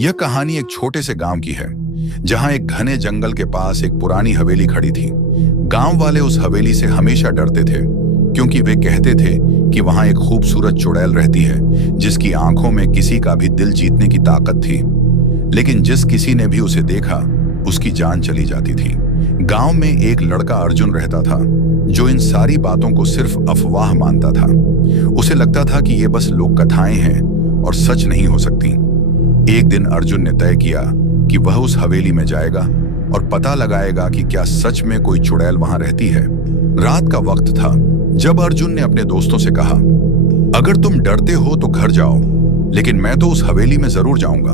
यह कहानी एक छोटे से गांव की है, जहां एक घने जंगल के पास एक पुरानी हवेली खड़ी थी। गांव वाले उस हवेली से हमेशा डरते थे, क्योंकि वे कहते थे कि वहां एक खूबसूरत चुड़ैल रहती है, जिसकी आंखों में किसी का भी दिल जीतने की ताकत थी। लेकिन जिस किसी ने भी उसे देखा, उसकी जान चली जाती थी। गांव में एक लड़का अर्जुन रहता था, जो इन सारी बातों को सिर्फ अफवाह मानता था। उसे लगता था कि ये बस लोक कथाएं हैं और सच नहीं हो सकती। एक दिन अर्जुन ने तय किया कि वह उस हवेली में जाएगा और पता लगाएगा कि क्या सच में कोई चुड़ैल वहां रहती है। रात का वक्त था जब अर्जुन ने अपने दोस्तों से कहा, अगर तुम डरते हो तो घर जाओ, लेकिन मैं तो उस हवेली में जरूर जाऊंगा।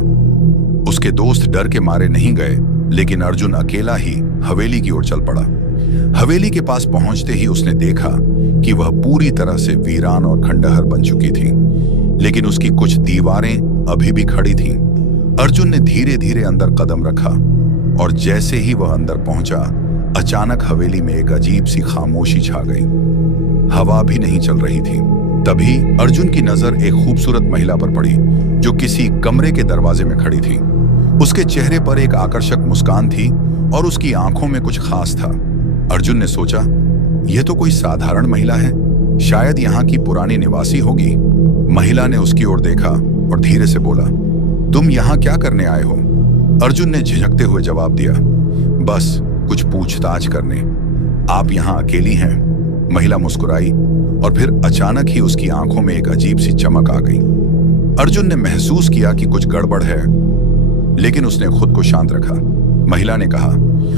उसके दोस्त डर के मारे नहीं गए, लेकिन अर्जुन अकेला ही हवेली की ओर चल पड़ा। हवेली के पास पहुंचते ही उसने देखा कि वह पूरी तरह से वीरान और खंडहर बन चुकी थी, लेकिन उसकी कुछ दीवारें अभी भी खड़ी थीं। अर्जुन ने धीरे धीरे अंदर कदम रखा और जैसे ही वह अंदर पहुंचा, अचानक हवेली में एक अजीब सी खामोशी छा गई। हवा भी नहीं चल रही थी। तभी अर्जुन की नजर एक खूबसूरत महिला पर पड़ी, जो किसी कमरे के दरवाजे में खड़ी थी। उसके चेहरे पर एक आकर्षक मुस्कान थी और उसकी आंखों में कुछ खास था। अर्जुन ने सोचा, यह तो कोई साधारण महिला है, शायद यहाँ की पुरानी निवासी होगी। महिला ने उसकी ओर देखा और धीरे से बोला, तुम यहाँ क्या करने आए हो? अर्जुन ने झिझकते हुए जवाब दिया, बस कुछ पूछताछ करने। आप यहाँ अकेली हैं? महिला मुस्कुराई और फिर अचानक ही उसकी आंखों में एक अजीब सी चमक आ गई। अर्जुन ने महसूस किया कि कुछ गड़बड़ है, लेकिन उसने खुद को शांत रखा। महिला ने कहा,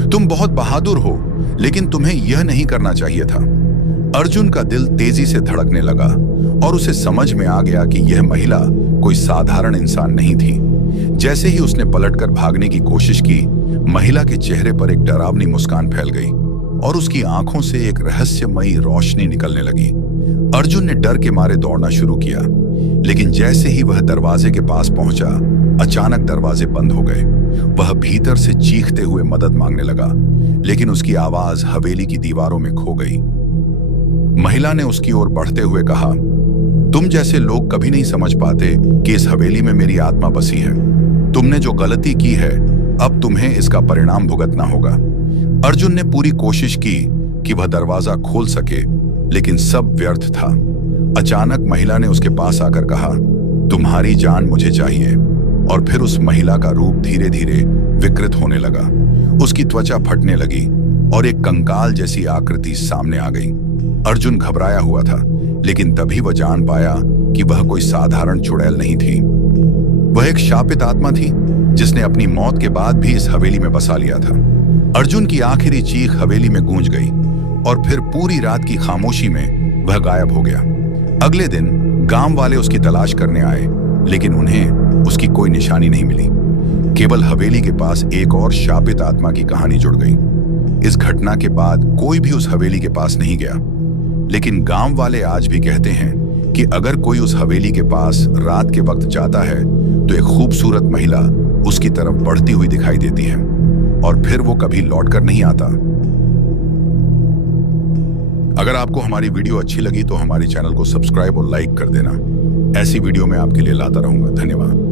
तुम बहुत बहादुर हो, लेकिन तुम्हें यह नहीं करना चाहिए था। अर्जुन का दिल तेजी से धड़कने लगा और उसे समझ में आ गया कि यह महिला कोई साधारण इंसान नहीं थी। जैसे ही उसने पलटकर भागने की कोशिश की, महिला के चेहरे पर एक डरावनी मुस्कान फैल गई और उसकी आंखों से एक रहस्यमयी रोशनी निकलने लगी। अर्जुन ने डर के मारे दौड़ना शुरू किया, लेकिन जैसे ही वह दरवाजे के पास पहुंचा, अचानक दरवाजे बंद हो गए। वह भीतर से चीखते हुए मदद मांगने लगा, लेकिन उसकी आवाज हवेली की दीवारों में खो गई। महिला ने उसकी ओर बढ़ते हुए कहा, तुम जैसे लोग कभी नहीं समझ पाते कि इस हवेली में मेरी आत्मा बसी है। तुमने जो गलती की है, अब तुम्हें इसका परिणाम भुगतना होगा। अर्जुन ने पूरी कोशिश की कि वह दरवाजा खोल सके, लेकिन सब व्यर्थ था। अचानक महिला ने उसके पास आकर कहा, तुम्हारी जान मुझे चाहिए। और फिर उस महिला का रूप धीरे धीरे विकृत होने लगा। उसकी त्वचा फटने लगी और एक कंकाल जैसी आकृति सामने आ गई। अर्जुन घबराया हुआ था, लेकिन तभी वह जान पाया कि वह कोई साधारण चुड़ैल नहीं थी। वह एक शापित आत्मा थी, जिसने अपनी मौत के बाद भी इस हवेली में बसा लिया था। अर्जुन की आखिरी चीख हवेली में गूंज गई और फिर पूरी रात की खामोशी में वह गायब हो गया। अगले दिन गांव वाले उसकी तलाश करने आए, लेकिन उन्हें उसकी कोई निशानी नहीं मिली। केवल हवेली के पास एक और शापित आत्मा की कहानी जुड़ गई। इस घटना के बाद कोई भी उस हवेली के पास नहीं गया, लेकिन गांव वाले आज भी कहते हैं कि अगर कोई उस हवेली के पास रात के वक्त जाता है, तो एक खूबसूरत महिला उसकी तरफ बढ़ती हुई दिखाई देती है और फिर वो कभी लौटकर नहीं आता। अगर आपको हमारी वीडियो अच्छी लगी तो हमारे चैनल को सब्सक्राइब और लाइक कर देना। ऐसी वीडियो मैं आपके लिए लाता रहूंगा। धन्यवाद।